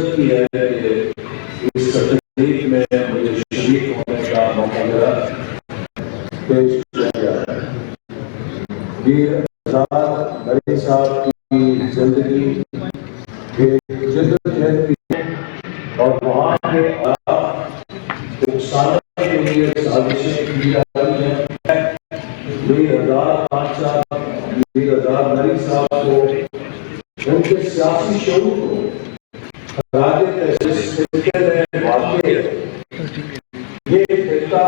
عزت کی ہے کہ اس تقریب میں مجھے شریک ہونے کا موقع ملا. پیش کیا گیا ہے یہ آزاد نری صاحب کی زندگی ایک جدوجہد کی اور وہاں کے آلات اکسانے کے لیے سازشیں کی جا رہی ہیں. میر آزاد خان صاحب میر آزاد نری صاحب کو ان کے سیاسی شعور کو خراج تحسین میں واقع ہے. یہ خطہ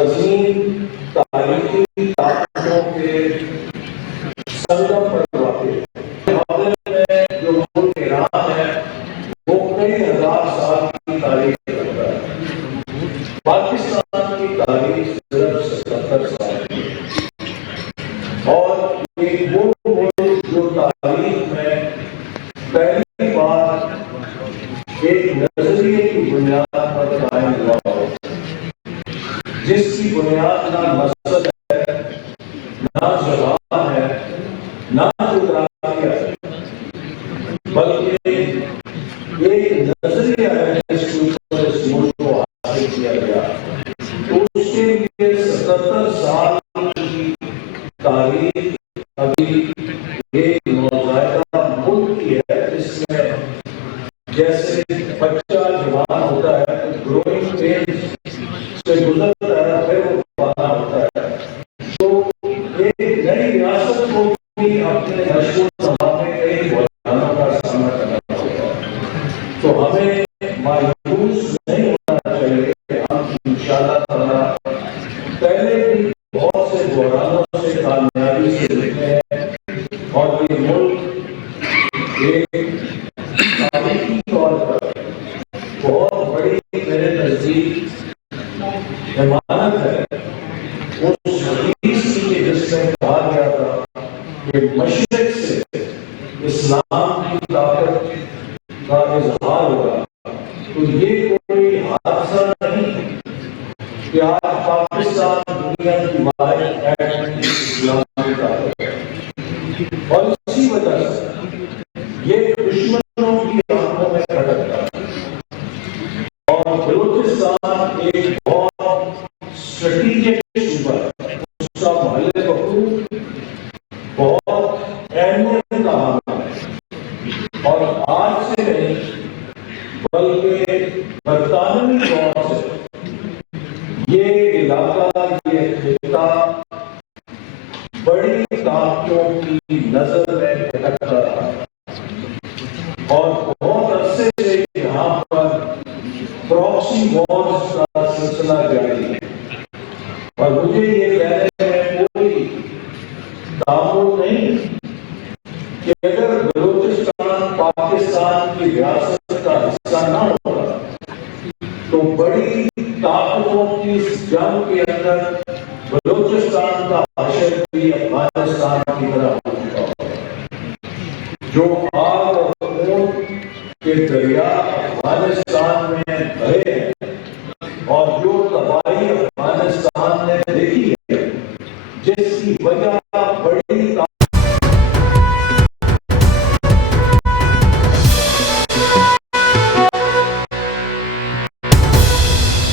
عظیم تاریخی طاقتوں کے سنگم پر واقع ہے. معاملے میں جو ملک ایران ہے وہ کئی ہزار سال کی تاریخ رکھتا ہے. پاکستان کی تاریخ صرف 77 سال کی ہے اور یہ وہ ملک جو تاریخ میں پہلی بار ایک نظریے کی بنیاد پر قائم ہوا ہو جس کی بنیاد نہ مذہب ہے نہ زبان ہے نہ جغرافیہ ہے بلکہ ایک نظریہ ہے جس کے اوپر اس ملک کو حاصل کیا گیا. تو اس کے لیے 77 سال کی تاریخ ابھی ایک نوزائیدہ ملک کی ہے جس میں جیسے بچہ جوان ہوتا ہے تو گروئنگ فیز سے گزرتا ہے پھر وہ پانا ہوتا ہے. تو ایک نئی ریاست کو بھی اپنے نشو و نما میں کئی بحرانوں کا سامنا کرنا ہوتا ہے. تو ہمیں مایوس نہیں ہونا چاہیے کہ ہم انشاءاللہ تعالیٰ پہلے بھی بہت سے بحرانوں سے کامیابی سے نکلے ہیں اور یہ ملک ایک تاریخی طور پر بہت بڑی میرے نزدیک حمایت ہے اس حدیث کی جس میں کہا گیا تھا کہ مشرق سے اسلام کی طاقت کا اظہار ہوگا. تو یہ کوئی حادثہ نہیں کہ آج پاکستان دنیا کی واحد ایٹمی اسلام کی طاقت ہے اور اسی وجہ سے یہ دشمنوں کی آنکھوں میں کھٹکتا ہے. اور بلوچستان ایک بہت اسٹریٹجک صوبہ ہے. اس کا محل وقوع بہت اہمیت کا حامل ہے اور آج سے نہیں بلکہ برطانوی دور سے یہ علاقہ یہ خطہ بڑی طاقتوں کی نظر میں بھٹکتا رہا اور بہت عرصے سے یہاں پر پراکسی وارز کا سلسلہ جاری ہے. اور مجھے یہ کہنے میں کوئی تعمل نہیں کہ اگر بلوچستان پاکستان کی ریاست کا حصہ نہ ہوتا تو بڑی طاقتوں کی اس جنگ کے اندر بلوچستان کا حشر بھی افغانستان کی طرح ہو چکا ہوتا. جو آگ اور خون کے دریا